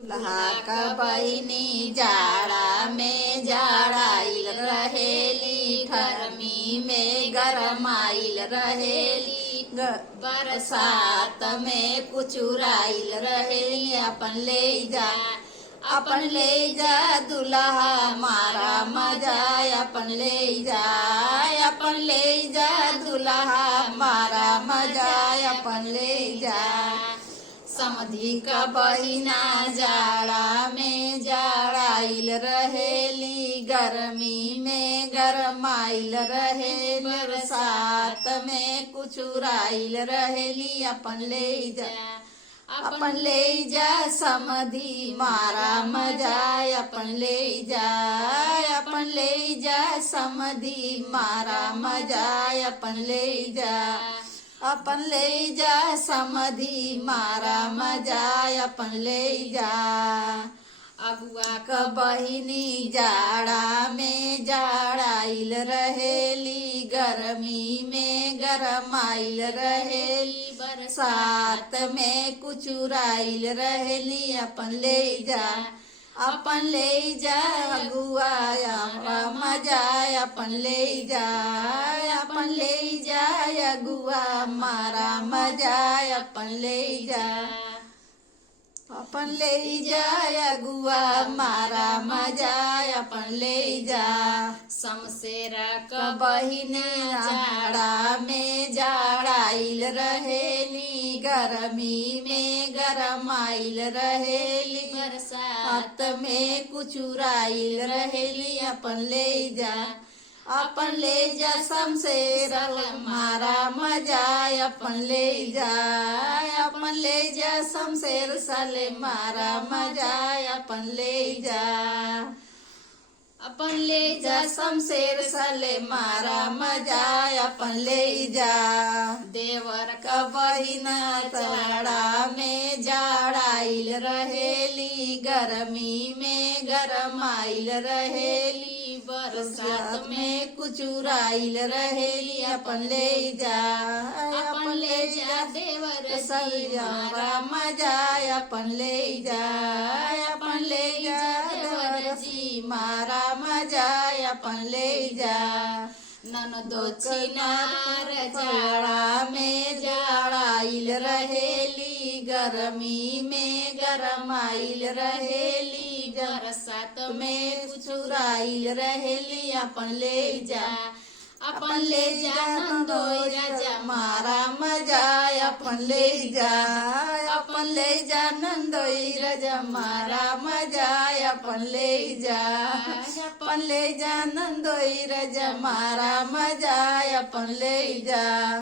दुल्हा का बहिनी जाड़ा में जाड़ाइल रहेली, गर्मी में गरमाइल रहेली, बरसात में कुचुराइल रहेली। अपन ले जा दुल्हा मारा मजा, अपन ले जा दुल्हा मारा मजा, अपन ले जा। समधी का बहिना जाड़ा में जाड़ाइल रहेली, गर्मी में गरमाइल रहेली, बरसात में कुचुराइल रहेली। अपन ले जा समधी मारा मजा, अपन ले जा समधी मारा मजा, अपन ले जा समधी मारा मजा, अपन ले जा। अगुआ क बहिनी जाड़ा में जाड़ाइल रहेली, गर्मी में गरमाइल रहेली, बरसात में कुचुराइल रहेली। अपन ले जा अगुआ मजा, अपन ले जा अगुआ मारा मजा, अपन ले जा अगुआ मारा मजा, अपन ले जा। शमशेरा क बहिन जाड़ा में जाड़ाइल रहेली, गर्मी में गरमाइल रहेली, बरसात में कुचुराइल रहेली। अपन ले जा शमशेरा मारा मजा, अपन ले जा शमशेर साले मारा मजा, अपन ले जा शमशेर साले मारा मजा, अपन ले जा। देवर का बहिना जाड़ा में जाड़ाइल रहेली, गर्मी में गरमाइल रहेली, बरसात में कुचुराइल रहेली। अपन ले जा देवर मारा मजा, अपन ले जा देवर जी मारा मजा, अपन ले जा। ननदो छिनार जाड़ा में जाड़ाइल रहेली, गर्मी में गरमाइल रहेली, बरसात में कुचुराइल रहेली। अपन ले जा नंदोई राजा मारा मजा, अपन ले जा नंदोई राजा मारा मजा, अपन ले जा नंदोई राजा मारा मजा, अपन ले जा।